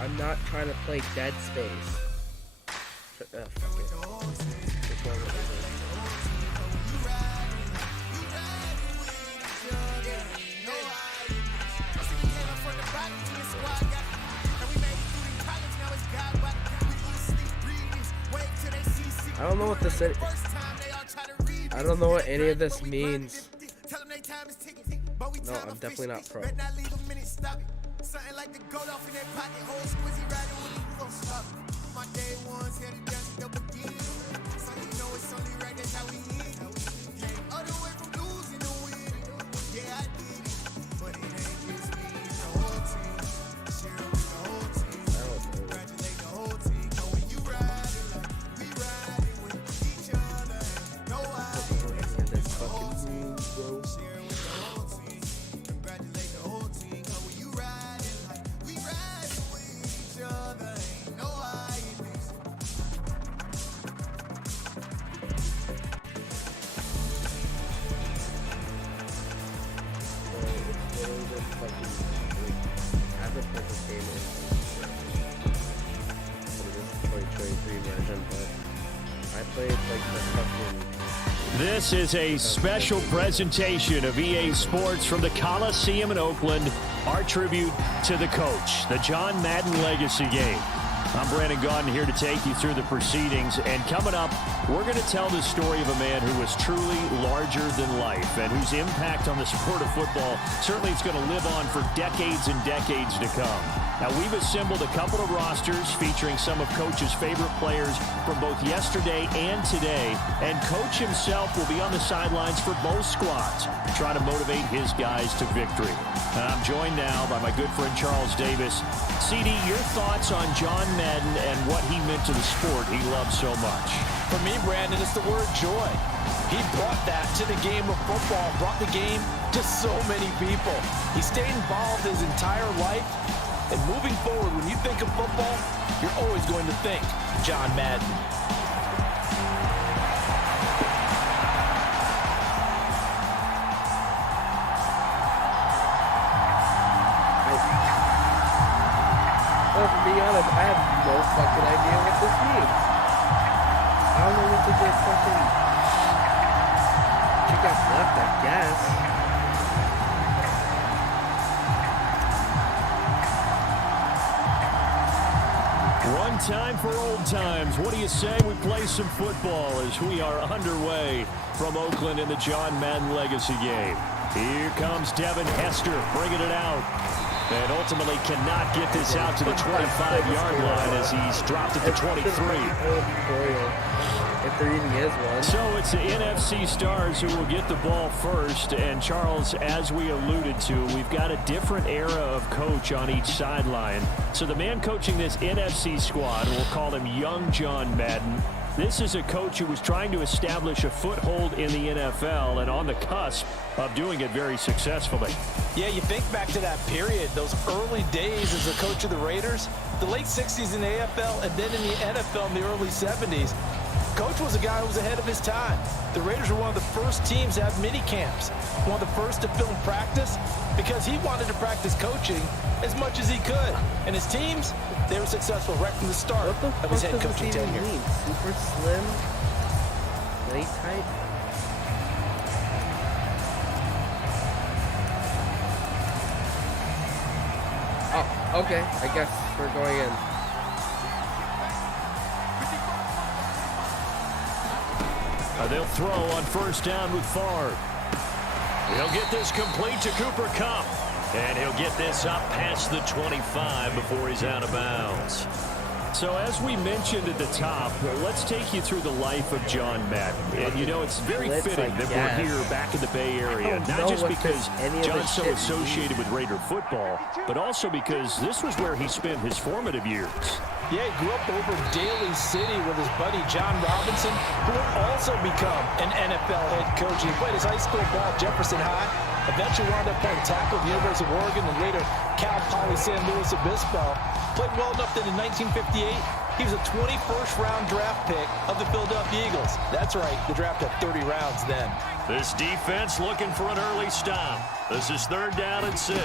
I'm not trying to play Dead Space. Fuck it. Which one was it? I don't know what this is. I don't know what any of this means. No, I'm definitely not pro. Something like the gold off in their pocket, whole squizzy riding with you. My day ones here to dance it up again. So you know it's only right, that's how we eat. Came all the way from losing to winning. Yeah, I did it. But it ain't just me, it's the whole team. Share it with the whole team. Congratulate the whole team. Know when you riding like we riding with each other. No, I ain't this whole team. Share it with the whole team. Congratulate the whole team. Know when you riding. This is a special presentation of EA Sports from the Coliseum in Oakland. Our tribute to the coach, the John Madden Legacy Game. I'm Brandon Gaudin here to take you through the proceedings. And coming up, we're going to tell the story of a man who was truly larger than life and whose impact on the sport of football certainly is going to live on for decades and decades to come. Now, we've assembled a couple of rosters featuring some of Coach's favorite players from both yesterday and today. And Coach himself will be on the sidelines for both squads, trying to motivate his guys to victory. And I'm joined now by my good friend Charles Davis. CD, your thoughts on John Madden and what he meant to the sport he loved so much? For me, Brandon, it's the word joy. He brought that to the game of football, brought the game to so many people. He stayed involved his entire life. And moving forward, when you think of football, you're always going to think John Madden. Well, to be honest, I have no fucking idea what this means. I don't know what to do fucking... She got left, I guess. One time for old times. What do you say we play some football as we are underway from Oakland in the John Madden Legacy Game. Here comes Devin Hester bringing it out. And ultimately cannot get this out to the 25-yard line as he's dropped at the 23. If there even is one. So it's the NFC stars who will get the ball first. And Charles, as we alluded to, we've got a different era of coach on each sideline. So the man coaching this NFC squad, we'll call him Young John Madden. This is a coach who was trying to establish a foothold in the NFL and on the cusp of doing it very successfully. Yeah, you think back to that period, those early days as a coach of the Raiders, the late 60s in the AFL and then in the NFL in the early 70s. Coach was a guy who was ahead of his time. The Raiders were one of the first teams to have mini camps, one of the first to film practice, because he wanted to practice coaching as much as he could. And his teams, they were successful right from the start of his head coaching tenure. Super slim, plate type. Oh, okay. I guess we're going in. They'll throw on first down with Favre. He'll get this complete to Cooper Kupp. And he'll get this up past the 25 before he's out of bounds. So as we mentioned at the top, let's take you through the life of John Madden. And you know, it's very fitting that we're here back in the Bay Area. Not just because John's so associated with Raider football, but also because this was where he spent his formative years. Yeah, he grew up over in Daly City with his buddy John Robinson, who would also become an NFL head coach. He played his high school ball at Jefferson High, eventually wound up playing tackle at the University of Oregon, and later Cal Poly San Luis Obispo. Played well enough that in 1958, he was a 21st round draft pick of the Philadelphia Eagles. That's right, the draft had 30 rounds then. This defense looking for an early stop. This is 3rd down and 6.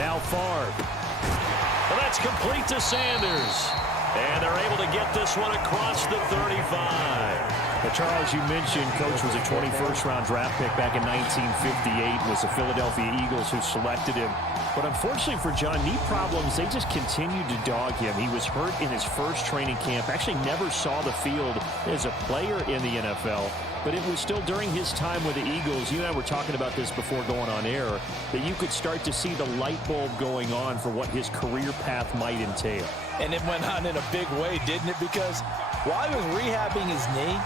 Now Favre. And that's complete to Sanders. And they're able to get this one across the 35. But Charles, you mentioned Coach was a 21st-round draft pick back in 1958. It was the Philadelphia Eagles who selected him. But unfortunately for John, knee problems, they just continued to dog him. He was hurt in his first training camp, actually never saw the field as a player in the NFL. But it was still during his time with the Eagles, you and I were talking about this before going on air, that you could start to see the light bulb going on for what his career path might entail. And it went on in a big way, didn't it? Because while he was rehabbing his knee,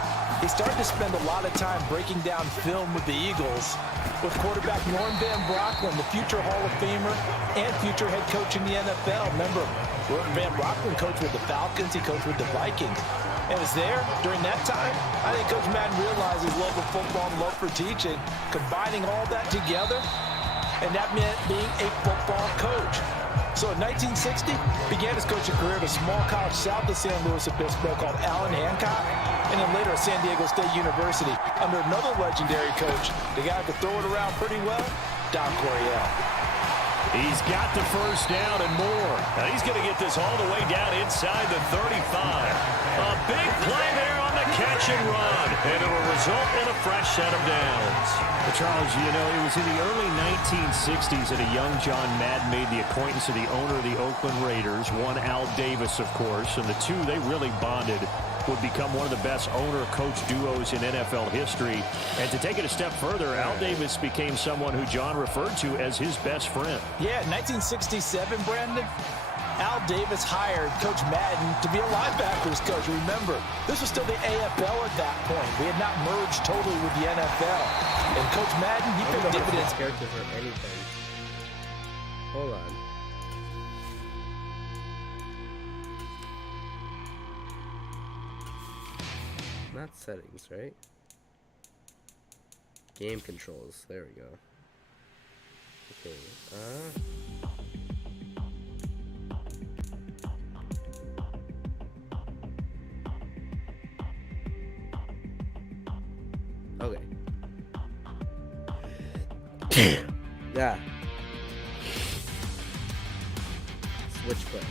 he started to spend a lot of time breaking down film with the Eagles, with quarterback Norm Van Brocklin, the future Hall of Famer and future head coach in the NFL. Remember, Norm Van Brocklin coached with the Falcons, he coached with the Vikings. And it was there during that time, I think Coach Madden realized his love of football and love for teaching, combining all that together, and that meant being a football coach. So in 1960, began his coaching career at a small college south of San Luis Obispo called Allen Hancock, and then later at San Diego State University under another legendary coach, the guy who could throw it around pretty well, Don Coryell. He's got the first down and more. Now he's going to get this all the way down inside the 35. A big play there on the catch and run, and it will result in a fresh set of downs. But Charles, you know, it was in the early 1960s that a young John Madden made the acquaintance of the owner of the Oakland Raiders, one Al Davis, of course, and the two, they really bonded. Would become one of the best owner-coach duos in NFL history. And to take it a step further, Al Davis became someone who John referred to as his best friend. Yeah, in 1967, Brandon, Al Davis hired Coach Madden to be a linebackers coach. Remember, this was still the AFL at that point. We had not merged totally with the NFL. And Coach Madden, he paid dividends. Character for anything. Hold on. Not settings, right? Game controls. There we go. Okay. Okay. Yeah. Switch button.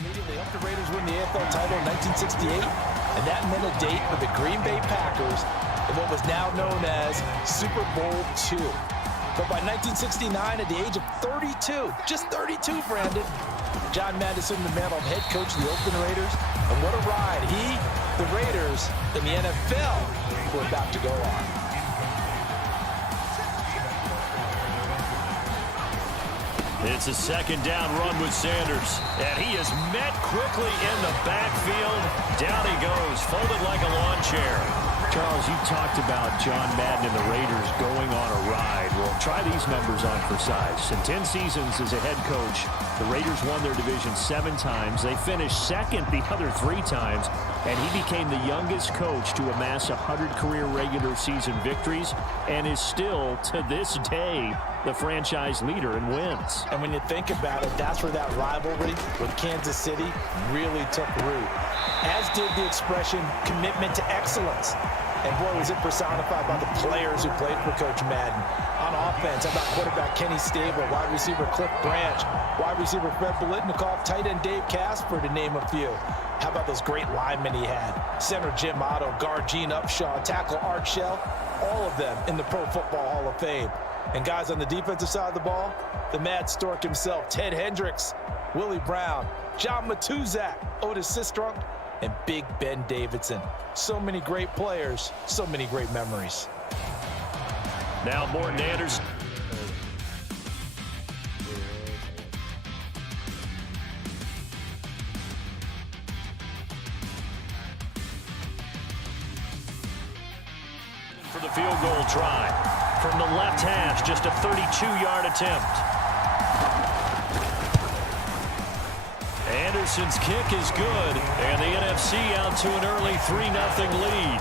Immediately after Raiders win the AFL title in 1968, and that meant a date for the Green Bay Packers in what was now known as Super Bowl II. But by 1969, at the age of 32, just 32, Brandon, John Madden assumed the mantle of head coach of the Oakland Raiders, and what a ride he, the Raiders, and the NFL were about to go on. It's a second down run with Sanders, and he is met quickly in the backfield. Down he goes, folded like a lawn chair. Charles, you talked about John Madden and the Raiders going on a ride. Well, try these numbers on for size. In 10 seasons as a head coach, the Raiders won their division 7 times. They finished second the other 3 times, and he became the youngest coach to amass 100 career regular season victories and is still, to this day, the franchise leader in wins. And when you think about it, that's where that rivalry with Kansas City really took root, as did the expression commitment to excellence. And boy, was it personified by the players who played for Coach Madden. On offense, how about quarterback Kenny Stabler, wide receiver Cliff Branch, wide receiver Fred Biletnikoff, tight end Dave Casper, to name a few. How about those great linemen he had? Center Jim Otto, guard Gene Upshaw, tackle Art Shell, all of them in the Pro Football Hall of Fame. And guys on the defensive side of the ball, the Mad Stork himself, Ted Hendricks, Willie Brown, John Matuzak, Otis Sistrunk, and Big Ben Davidson. So many great players, so many great memories. Now Morton Anderson. For the field goal try. From the left hash, just a 32-yard attempt. Anderson's kick is good, and the NFC out to an early 3-0 lead.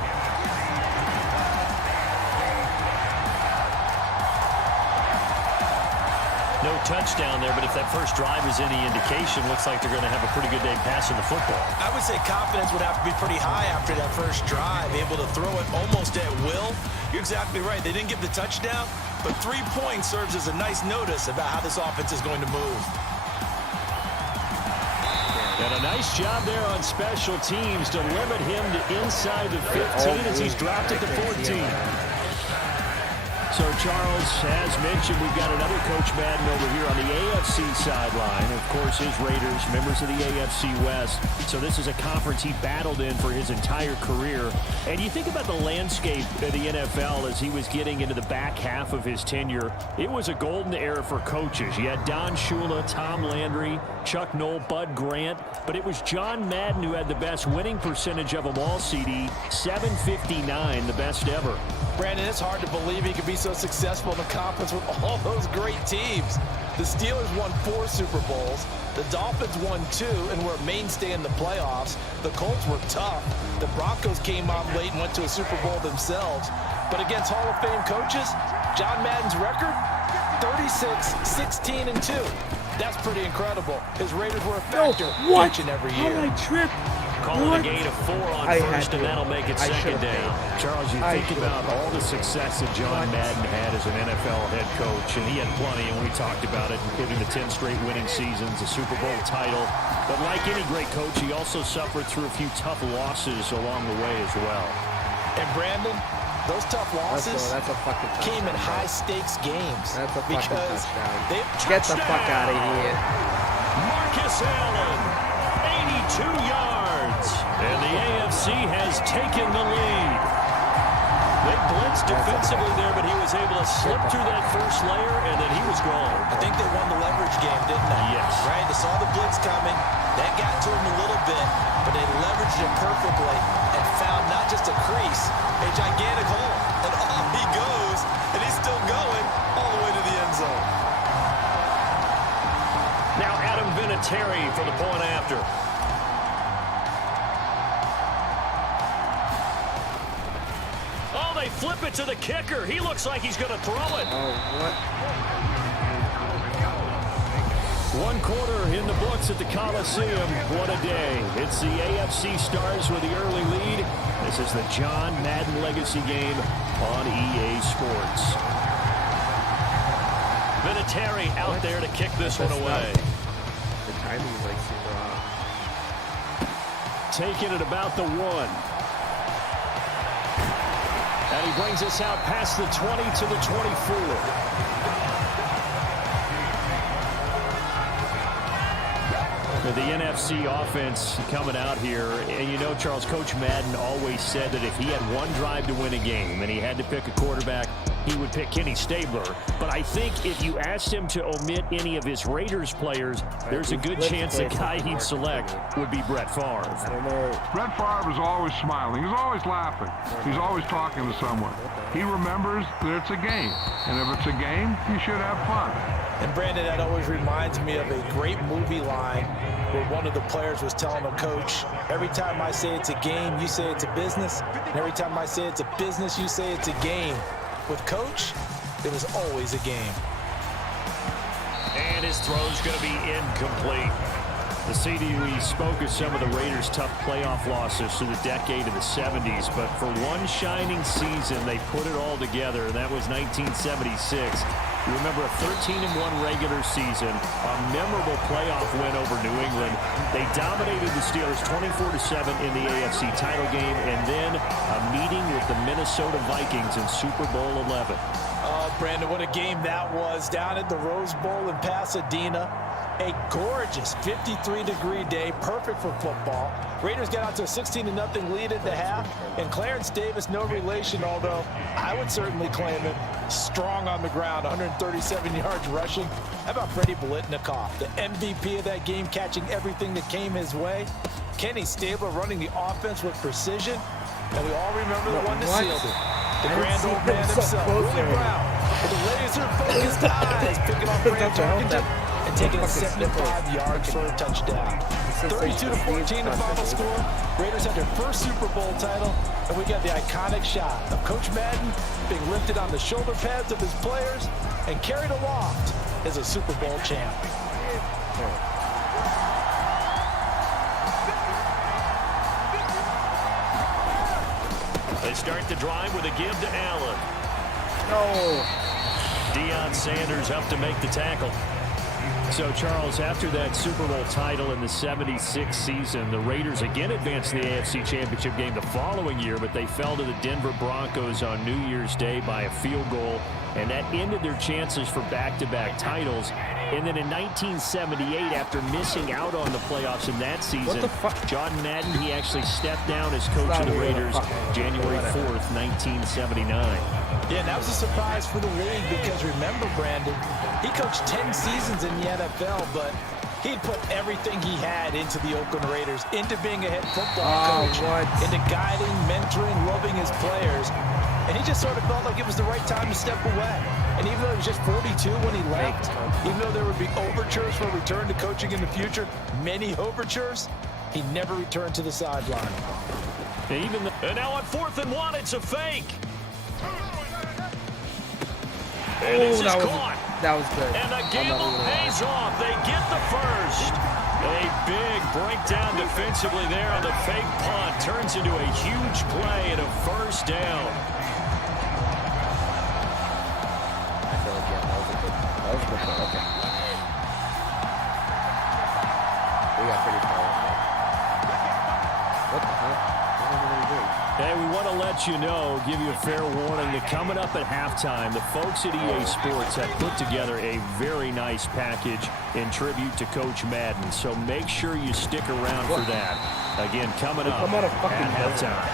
No touchdown there, but if that first drive is any indication, looks like they're going to have a pretty good day passing the football. I would say confidence would have to be pretty high after that first drive, able to throw it almost at will. You're exactly right. They didn't get the touchdown, but 3 points serves as a nice notice about how this offense is going to move. And a nice job there on special teams to limit him to inside the 15 as he's dropped it to 14. So, Charles, as mentioned, we've got another Coach Madden over here on the AFC sideline. Of course, his Raiders, members of the AFC West. So this is a conference he battled in for his entire career. And you think about the landscape of the NFL as he was getting into the back half of his tenure. It was a golden era for coaches. You had Don Shula, Tom Landry, Chuck Noll, Bud Grant. But it was John Madden who had the best winning percentage of them all, CD. 759, the best ever. Brandon, it's hard to believe he could be so successful in the conference with all those great teams. The Steelers won 4 Super Bowls. The Dolphins won 2 and were a mainstay in the playoffs. The Colts were tough. The Broncos came on late and went to a Super Bowl themselves. But against Hall of Fame coaches, John Madden's record, 36, 16, and 2. That's pretty incredible. His Raiders were a factor each and every year. How did I trip? Calling a gain of 4 on first, and that'll make it second down. Charles, you think about all the success that John Madden had as an NFL head coach, and he had plenty, and we talked about it, including the 10 straight winning seasons, the Super Bowl title. But like any great coach, he also suffered through a few tough losses along the way as well. And Brandon, those tough losses that's a fucking touchdown. came in high-stakes games. That's a fucking touchdown. Get the fuck out of here. Marcus Allen, 82 yards. And the AFC has taken the lead. They blitzed defensively there, but he was able to slip through that first layer, and then he was gone. I think they won the leverage game, didn't they? Yes. Right? They saw the blitz coming. That got to him a little bit, but they leveraged it perfectly and found not just a crease, a gigantic hole. And off he goes, and he's still going all the way to the end zone. Now Adam Vinatieri for the point after. They flip it to the kicker. He looks like he's going to throw it. Oh, what? 1 quarter in the books at the Coliseum. What a day. It's the AFC Stars with the early lead. This is the John Madden Legacy game on EA Sports. Vinatieri out there to kick this one away. The timing is like super off. Taking it about the 1. And he brings us out past the 20 to the 24. The NFC offense coming out here. And you know, Charles, Coach Madden always said that if he had one drive to win a game and he had to pick a quarterback, he would pick Kenny Stabler. But I think if you asked him to omit any of his Raiders players, there's a good chance the guy he'd select would be Brett Favre. I don't know. Brett Favre is always smiling. He's always laughing. He's always talking to someone. He remembers that it's a game. And if it's a game, you should have fun. And Brandon, that always reminds me of a great movie line where one of the players was telling a coach, every time I say it's a game, you say it's a business. And every time I say it's a business, you say it's a game. With Coach, it was always a game. And his throw's going to be incomplete. The CD, we spoke of some of the Raiders' tough playoff losses through the decade of the 70s, but for one shining season, they put it all together, and that was 1976. You remember a 13-1 regular season, a memorable playoff win over New England. They dominated the Steelers 24-7 in the AFC title game, and then a meeting with the Minnesota Vikings in Super Bowl 11. Oh, Brandon, what a game that was down at the Rose Bowl in Pasadena. A gorgeous 53-degree day, perfect for football. Raiders got out to a 16-0 lead at the half, and Clarence Davis, no relation, although I would certainly claim it, strong on the ground, 137 yards rushing. How about Freddie Biletnikoff, the MVP of that game, catching everything that came his way? Kenny Stabler running the offense with precision, and we all remember the one that sealed it. The grand old man himself, Willie Brown, with the laser-focused eyes, picking off Brandon Tarkenton and taking it 75 yards for a touchdown. 32-14 the final score. Raiders had their first Super Bowl title, and we got the iconic shot of Coach Madden being lifted on the shoulder pads of his players and carried aloft as a Super Bowl champ. They start the drive with a give to Allen. No. Deion Sanders up to make the tackle. So, Charles, after that Super Bowl title in the 76 season, the Raiders again advanced to the AFC Championship game the following year, but they fell to the Denver Broncos on New Year's Day by a field goal, and that ended their chances for back-to-back titles. And then in 1978, after missing out on the playoffs in that season, John Madden, he actually stepped down as coach of the Raiders January 4th, 1979. Yeah, and that was a surprise for the league because remember, Brandon, he coached 10 seasons in the NFL, but he'd put everything he had into the Oakland Raiders, into being a head football coach, into guiding, mentoring, loving his players. And he just sort of felt like it was the right time to step away. And even though he was just 42 when he left, even though there would be overtures for a return to coaching in the future, many overtures, he never returned to the sideline. And now on 4th and 1, it's a fake. And this is caught. That was good. And the gamble pays off. They get the first. A big breakdown defensively there on the fake punt. Turns into a huge play and a first down. I feel like, yeah, that was a good play. Okay. We got pretty far off there. What the hell? What are we doing? Hey, we want to let you know, give you a fair warning that coming up at halftime, the folks at EA Sports have put together a very nice package in tribute to Coach Madden. So make sure you stick around for that. Again, coming up at halftime.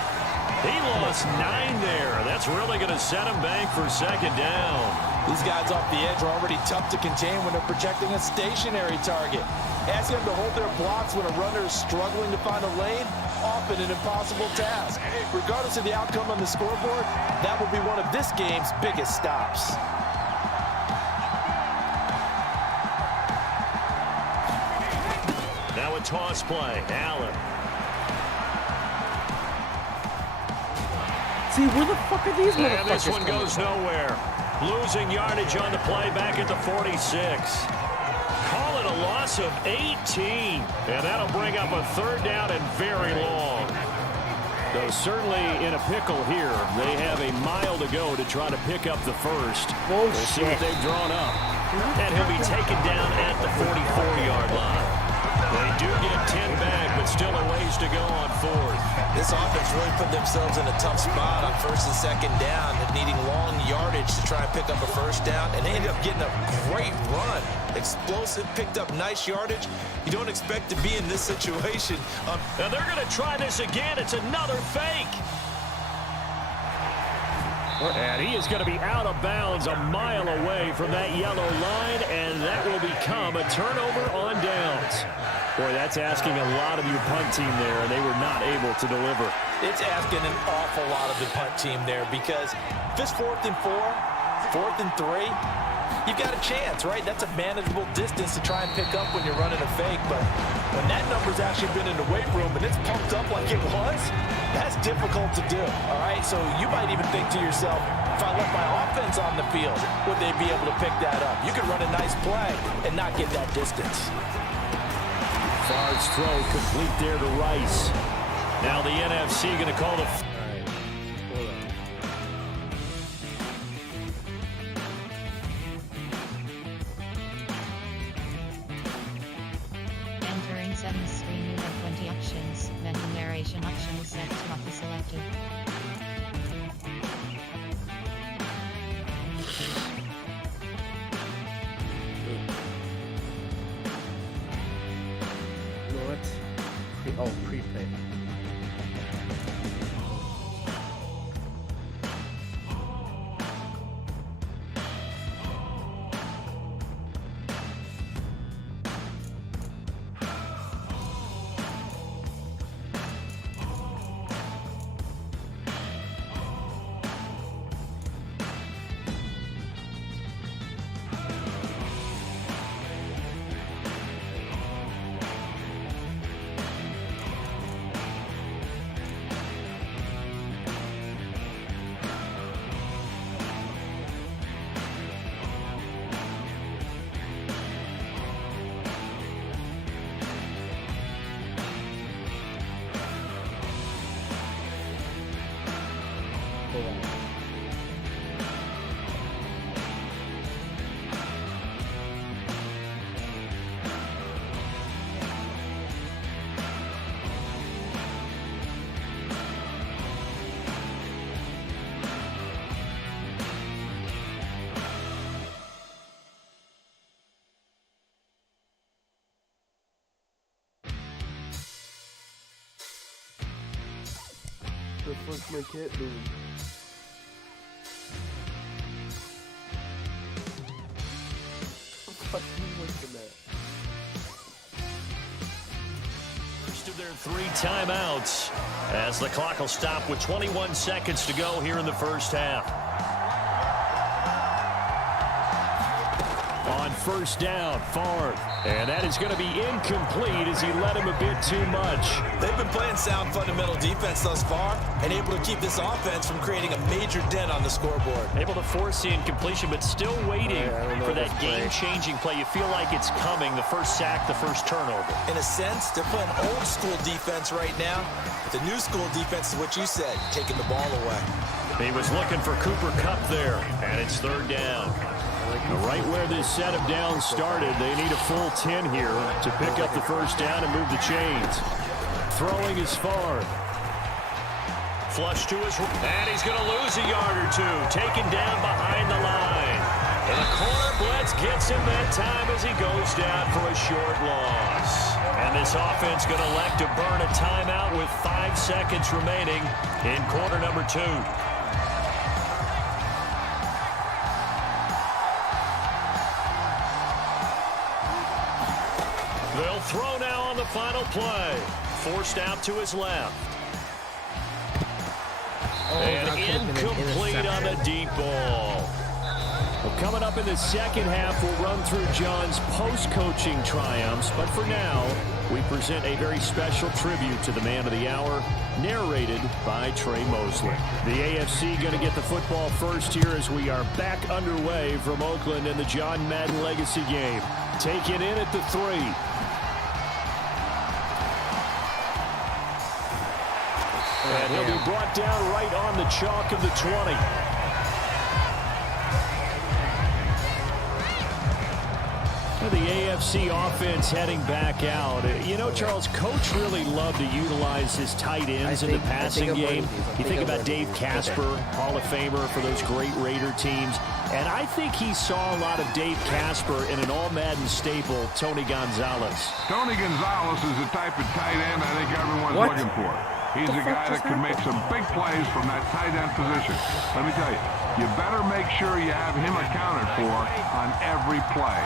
He lost 9 there. That's really going to set him back for second down. These guys off the edge are already tough to contain when they're projecting a stationary target. Asking them to hold their blocks when a runner is struggling to find a lane, often an impossible task. Regardless of the outcome on the scoreboard, that will be one of this game's biggest stops. Now a toss play. Allen. See, where the fuck are these motherfuckers? And this one goes nowhere. Losing yardage on the play back at the 46. Call it a loss of 18. And that'll bring up a third down and very long. Though certainly in a pickle here. They have a mile to go to try to pick up the first. We'll see what they've drawn up. And he'll be taken down at the 44-yard line. They do get 10 back, but still a ways to go on 4th. This offense really put themselves in a tough spot on 1st and 2nd down, needing long yardage to try and pick up a first down, and they ended up getting a great run. Explosive, picked up nice yardage. You don't expect to be in this situation. Now they're going to try this again. It's another fake. And he is going to be out of bounds a mile away from that yellow line, and that will become a turnover on downs. Boy, that's asking a lot of your punt team there, and they were not able to deliver. It's asking an awful lot of the punt team there because if it's 4th and 4, 4th and 3, you've got a chance, right? That's a manageable distance to try and pick up when you're running a fake, but when that number's actually been in the weight room and it's pumped up like it was, that's difficult to do, all right? So you might even think to yourself, if I left my offense on the field, would they be able to pick that up? You could run a nice play and not get that distance. Favre's throw complete there to Rice. Now the NFC going to call the... Entering 7 screen with 20 options, then narration option set to not be selected. Oh, prepaid. the fuck's my cat doing? What are you looking at? First of their 3 timeouts as the clock will stop with 21 seconds to go here in the first half. On first down, Favre. And that is going to be incomplete as he led him a bit too much. They've been playing sound fundamental defense thus far and able to keep this offense from creating a major dent on the scoreboard. Able to force the incompletion, but still waiting for that game-changing play. You feel like it's coming, the first sack, the first turnover. In a sense, they're playing old school defense right now. The new school defense is what you said, taking the ball away. He was looking for Cooper Kupp there, and it's third down. Right where this set of downs started, they need a full 10 here to pick up the first down and move the chains. Throwing is Favre. Flush to his, and he's going to lose a yard or two, taken down behind the line. And the corner blitz gets him that time as he goes down for a short loss. And this offense going to elect to burn a timeout with 5 seconds remaining in quarter number 2. They'll throw now on the final play. Forced out to his left. And incomplete on the deep ball. Well, coming up in the second half, we'll run through John's post-coaching triumphs. But for now, we present a very special tribute to the man of the hour, narrated by Trey Mosley. The AFC going to get the football first here as we are back underway from Oakland in the John Madden Legacy game. Taken in at the 3. And he'll be brought down right on the chalk of the 20. The AFC offense heading back out. You know, Charles, Coach really loved to utilize his tight ends in the passing game. You think about Dave Casper, Hall of Famer for those great Raider teams. And I think he saw a lot of Dave Casper in an all-Madden staple, Tony Gonzalez. Tony Gonzalez is the type of tight end I think everyone's looking for. He's a guy that can make some big plays from that tight end position. Let me tell you, you better make sure you have him accounted for on every play.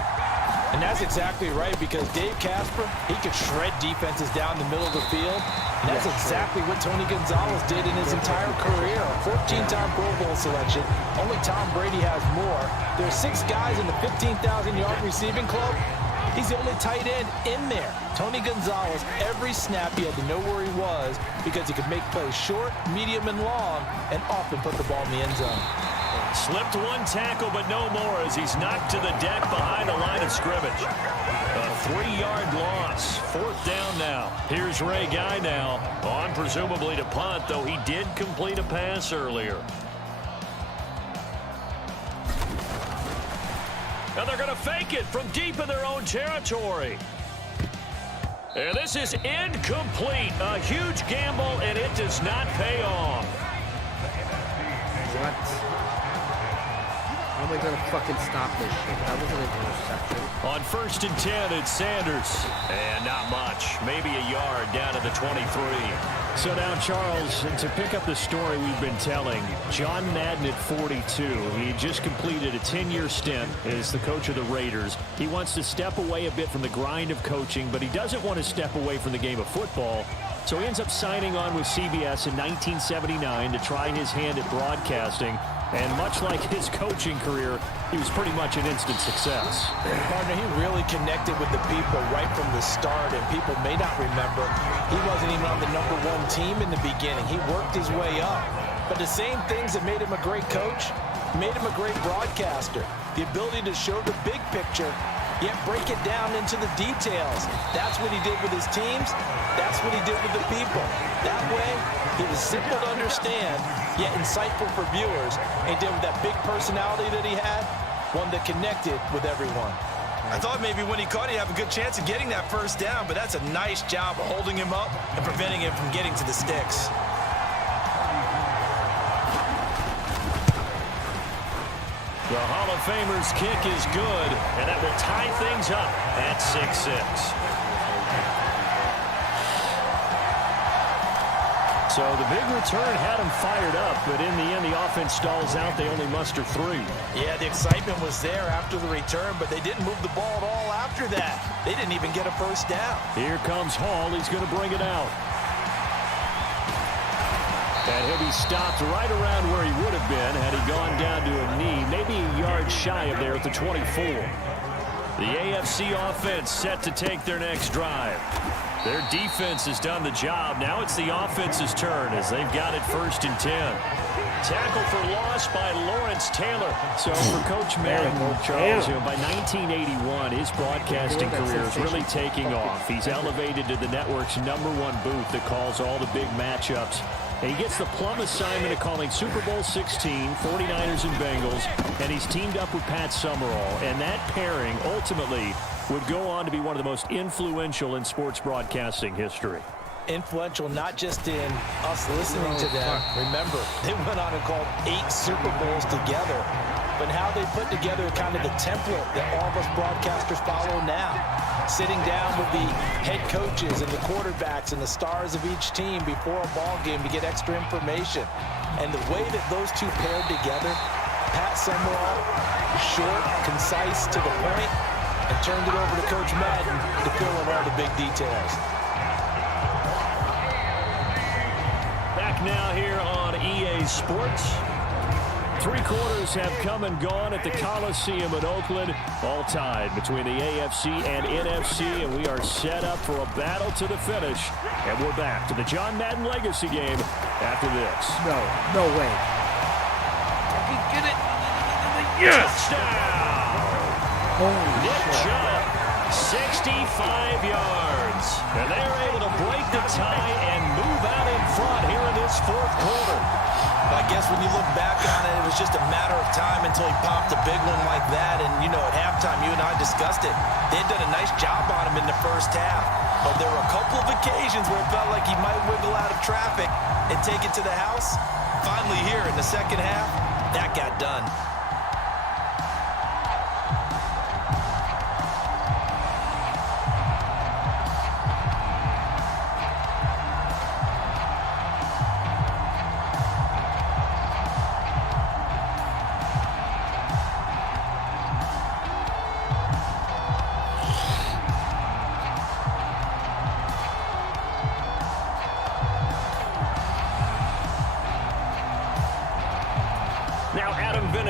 And that's exactly right, because Dave Casper, he could shred defenses down the middle of the field. And that's exactly what Tony Gonzalez did in his entire career. A 14-time Pro Bowl selection. Only Tom Brady has more. There are 6 guys in the 15,000-yard receiving club. He's the only tight end in there. Tony Gonzalez, every snap he had to know where he was because he could make plays short, medium, and long, and often put the ball in the end zone. Slipped one tackle, but no more as he's knocked to the deck behind the line of scrimmage. A 3-yard loss. 4th down now. Here's Ray Guy now, on presumably to punt, though he did complete a pass earlier. Now they're going to fake it from deep in their own territory. And this is incomplete. A huge gamble, and it does not pay off. What? How am I going to fucking stop this shit? That wasn't an interception. On 1st and 10, it's Sanders. And not much. Maybe a yard down to the 23. So now, Charles, to pick up the story we've been telling, John Madden at 42. He just completed a 10-year stint as the coach of the Raiders. He wants to step away a bit from the grind of coaching, but he doesn't want to step away from the game of football. So he ends up signing on with CBS in 1979 to try his hand at broadcasting. And much like his coaching career, he was pretty much an instant success. Partner, he really connected with the people right from the start, and people may not remember, he wasn't even on the #1 team in the beginning. He worked his way up. But the same things that made him a great coach made him a great broadcaster. The ability to show the big picture, yet break it down into the details. That's what he did with his teams. That's what he did with the people. That way, he was simple to understand, yet insightful for viewers. And he did with that big personality that he had, one that connected with everyone. I thought maybe when he caught, he'd have a good chance of getting that first down, but that's a nice job of holding him up and preventing him from getting to the sticks. The Hall of Famer's kick is good, and that will tie things up at 6-6. So the big return had them fired up, but in the end, the offense stalls out. They only muster 3. Yeah, the excitement was there after the return, but they didn't move the ball at all after that. They didn't even get a first down. Here comes Hall. He's going to bring it out. And he'll be stopped right around where he would have been had he gone down to a knee, maybe a yard shy of there at the 24. The AFC offense set to take their next drive. Their defense has done the job. Now it's the offense's turn as they've got it 1st and 10. Tackle for loss by Lawrence Taylor. So for Coach Madden, Charles, by 1981, his broadcasting career is really taking off. He's elevated to the network's #1 booth that calls all the big matchups. And he gets the plum assignment of calling Super Bowl 16, 49ers and Bengals, and he's teamed up with Pat Summerall. And that pairing ultimately would go on to be one of the most influential in sports broadcasting history. Influential not just in us listening to them. Remember, they went on and called 8 Super Bowls together. But how they put together kind of the template that all of us broadcasters follow now. Sitting down with the head coaches and the quarterbacks and the stars of each team before a ball game to get extra information. And the way that those two paired together, Pat Summerall, short, concise, to the point, and turned it over to Coach Madden to fill in all the big details. Back now here on EA Sports. 3 quarters have come and gone at the Coliseum in Oakland, all tied between the AFC and NFC, and we are set up for a battle to the finish. And we're back to the John Madden Legacy game after this. No way. I can get it. Yes! Touchdown! Nick Chubb, 65 yards. And they're able to break the tie and move out in front here in this 4th quarter. I guess when you look back on it, it was just a matter of time until he popped a big one like that. And, you know, at halftime, you and I discussed it. They had done a nice job on him in the first half. But there were a couple of occasions where it felt like he might wiggle out of traffic and take it to the house. Finally here in the second half, that got done.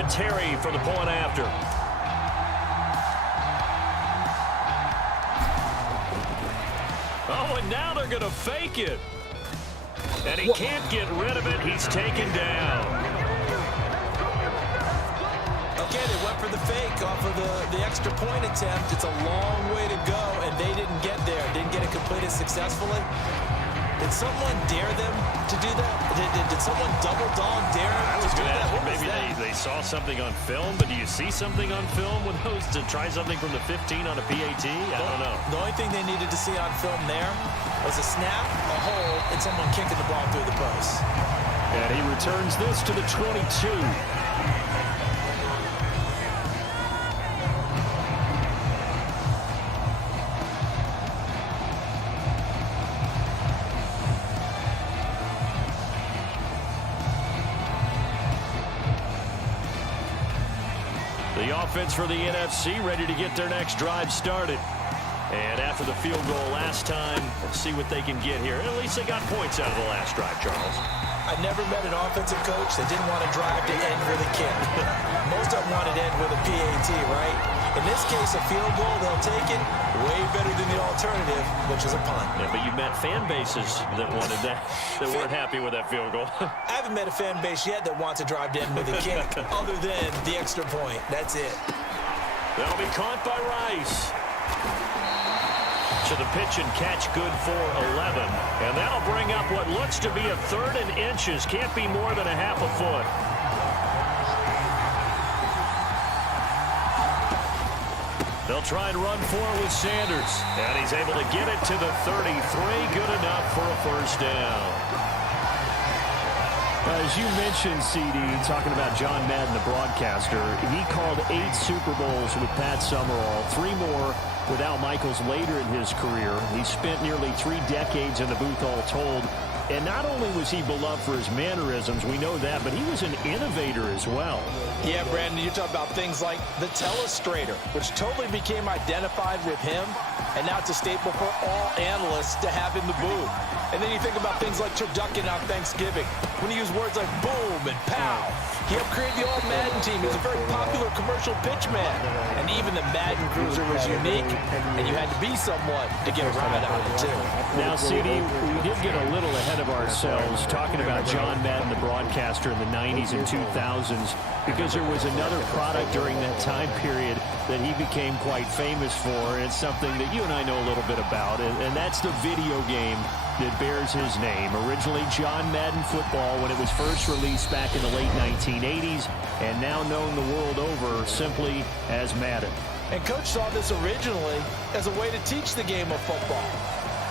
Terry for the point after. Oh, and now they're going to fake it. And he can't get rid of it. He's taken down. Okay, they went for the fake off of the extra point attempt. It's a long way to go, and they didn't get there. Didn't get it completed successfully. Did someone dare them to do that? Did someone double dog dare them to do that? Maybe they saw something on film, but do you see something on film with those to try something from the 15 on a PAT? I don't know. The only thing they needed to see on film there was a snap, a hold, and someone kicking the ball through the post. And he returns this to the 22. The offense for the NFC ready to get their next drive started. And after the field goal last time, let's see what they can get here. At least they got points out of the last drive, Charles. I never met an offensive coach that didn't want to drive to end with a kick. Most of them wanted to end with a PAT, right? In this case, a field goal, they'll take it. Way better than the alternative, which is a punt. Yeah, but you met fan bases that wanted that, that weren't happy with that field goal. I haven't met a fan base yet that wants to drive to end with a kick, other than the extra point. That's it. That'll be caught by Rice. To the pitch and catch, good for 11. And that'll bring up what looks to be a 3rd and inches. Can't be more than a half a foot. They'll try and run forward with Sanders. And he's able to get it to the 33. Good enough for a first down. As you mentioned, CD, talking about John Madden, the broadcaster, he called 8 Super Bowls with Pat Summerall, 3 more with Al Michaels later in his career. He spent nearly 3 decades in the booth all told. And not only was he beloved for his mannerisms, we know that, but he was an innovator as well. Yeah, Brandon, you talk about things like the telestrator, which totally became identified with him, and now it's a staple for all analysts to have in the booth. And then you think about things like turducken on Thanksgiving, when you use words like boom and pow. He helped create the All-Madden team. He was a very popular commercial pitchman. And even the Madden Cruiser was unique, and you had to be someone to get a ride on it, too. Now, CD, we did get a little ahead of ourselves talking about John Madden, the broadcaster in the 90s and 2000s, because there was another product during that time period that he became quite famous for. And it's something that you and I know a little bit about, and that's the video game that bears his name. Originally John Madden Football when it was first released back in the late 1980s, and now known the world over simply as Madden. And Coach saw this originally as a way to teach the game of football.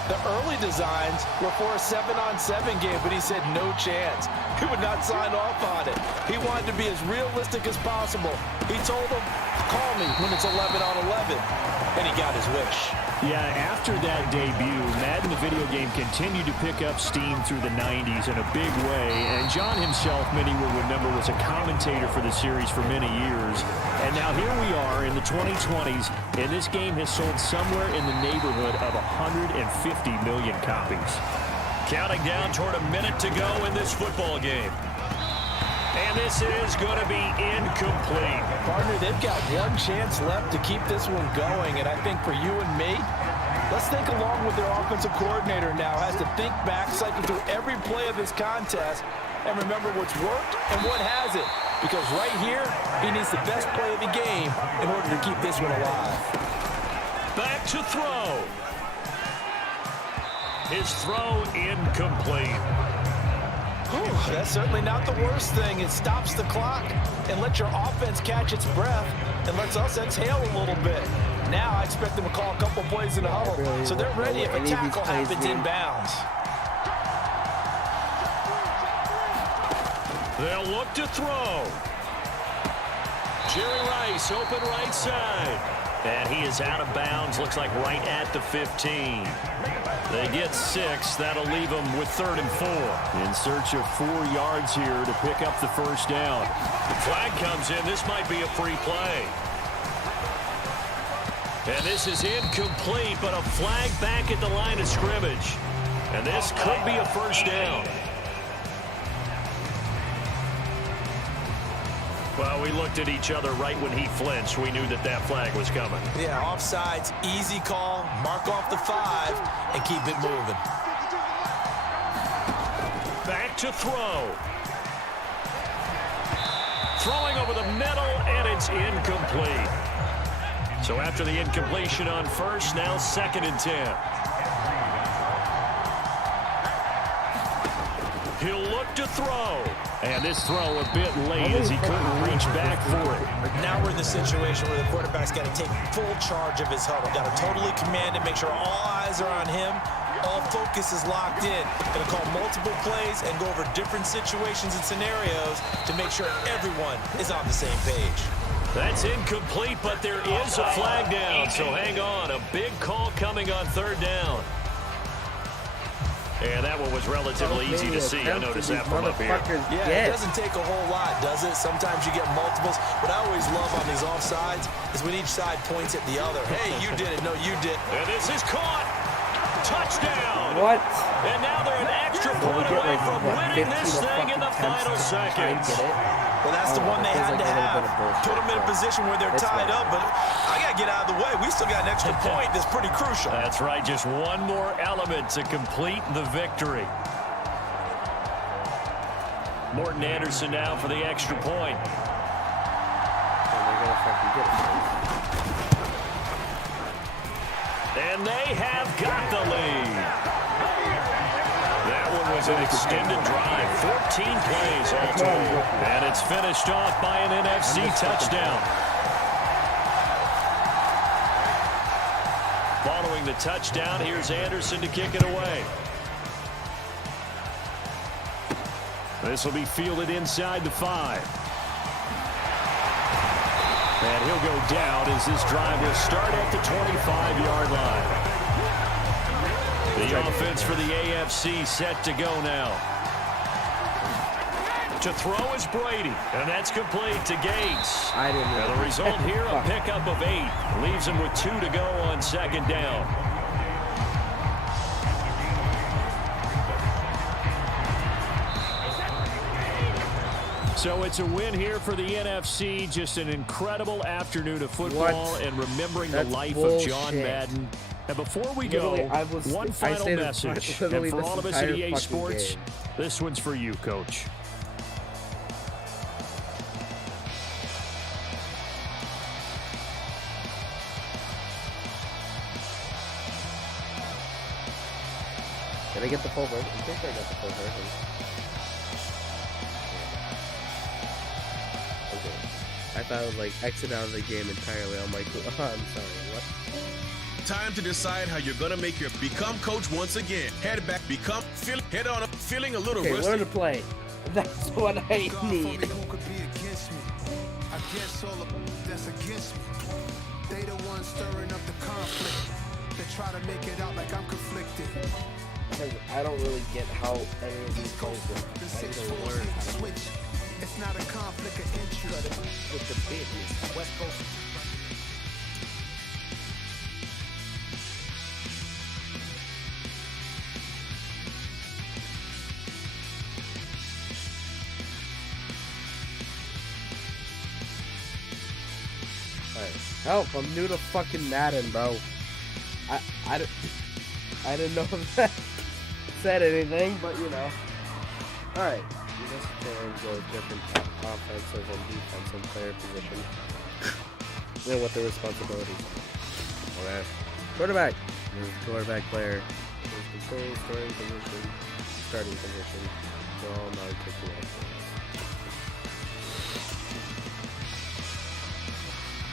The early designs were for a 7-on-7 game, but he said no chance. He would not sign off on it. He wanted to be as realistic as possible. He told them, call me when it's 11-on-11, and he got his wish. Yeah, after that debut, Madden the video game continued to pick up steam through the 90s in a big way, and John himself, many will remember, was a commentator for the series for many years. And now here we are in the 2020s, and this game has sold somewhere in the neighborhood of 150 million copies. Counting down toward a minute to go in this football game. And this is going to be incomplete. Partner, they've got one chance left to keep this one going, and I think for you and me, let's think along with their offensive coordinator now, has to think back, cycle through every play of this contest, and remember what's worked and what hasn't. Because right here, he needs the best play of the game in order to keep this one alive. Back to throw. His throw incomplete. Whew, that's certainly not the worst thing. It stops the clock and lets your offense catch its breath and lets us exhale a little bit. Now I expect them to call a couple plays in the huddle, so they're ready if a tackle happens inbounds. They'll look to throw. Jerry Rice, open right side. And he is out of bounds, looks like right at the 15. They get 6. That'll leave them with 3rd and 4. In search of 4 yards here to pick up the first down. Flag comes in. This might be a free play. And this is incomplete, but a flag back at the line of scrimmage. And this could be a first down. Well, we looked at each other right when he flinched. We knew that that flag was coming. Yeah, offsides, easy call, mark off the 5, and keep it moving. Back to throw. Throwing over the middle, and it's incomplete. So after the incompletion on first, now 2nd and 10. He'll look to throw. And this throw a bit late as he couldn't reach back for it. Now we're in the situation where the quarterback's got to take full charge of his huddle. Got to totally command it, make sure all eyes are on him. All focus is locked in. Going to call multiple plays and go over different situations and scenarios to make sure everyone is on the same page. That's incomplete, but there is a flag down, so hang on. A big call coming on 3rd down. And that one was relatively easy to see. I noticed that from up here. Yeah, it doesn't take a whole lot, does it? Sometimes you get multiples. What I always love on these offsides is when each side points at the other. Hey, you did it. No, you did. And this is caught. Touchdown. What? And now they're an extra point away from winning this thing in the final seconds. Well, that's the one they had to have. Put them in a position where they're tied up, but I got to get out of the way. We still got an extra point that's pretty crucial. That's right. Just one more element to complete the victory. Morton Anderson now for the extra point. And they have got the lead. That one was an extended drive. 14 plays all told. And it's finished off by an NFC touchdown. Following the touchdown, here's Anderson to kick it away. This will be fielded inside the 5. And he'll go down as this drive will start at the 25-yard line. The offense for the AFC set to go now. To throw is Brady, and that's complete to Gates. And the result here, a pickup of 8. Leaves him with 2 to go on second down. So it's a win here for the NFC. Just an incredible afternoon of football and remembering the life of John Madden. And before we go, one final message. And for all of us at EA Sports, this one's for you, Coach. Did I get the full version? I think I got the full version. Okay. I thought I would like exit out of the game entirely. I'm like, oh, I'm sorry, what? Time to decide how you're gonna make your become coach once again. Head back, head on up, feeling a little rusty. Learn to play. That's what I need. Who could be against me? I guess all of that's against me. They the ones stirring up the conflict. They try to make it out like I'm conflicted. Because I don't really get how any of these plays work. I need to learn how to switch. It's not a conflict of interest with the business. West Coast. Help, I'm new to fucking Madden, bro. I didn't know if that said anything, but you know. Alright. You just can go different offensive and defensive player position. And what their responsibilities are. Alright. Quarterback. There's the quarterback player. There's control, starting position. They're all non-kicking actions.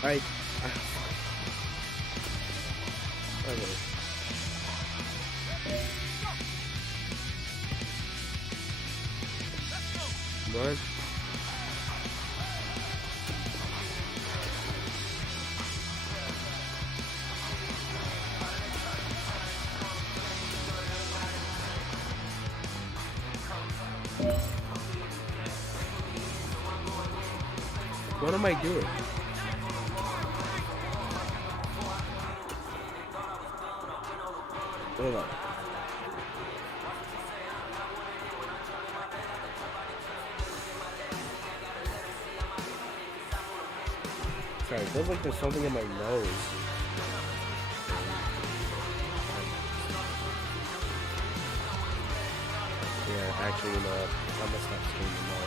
Alright. Okay. What? What am I doing? Hold on. Sorry, it feels like there's something in my nose. Yeah, actually, you know what? I'm gonna stop screaming now.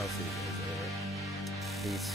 I'll see you guys later. Peace.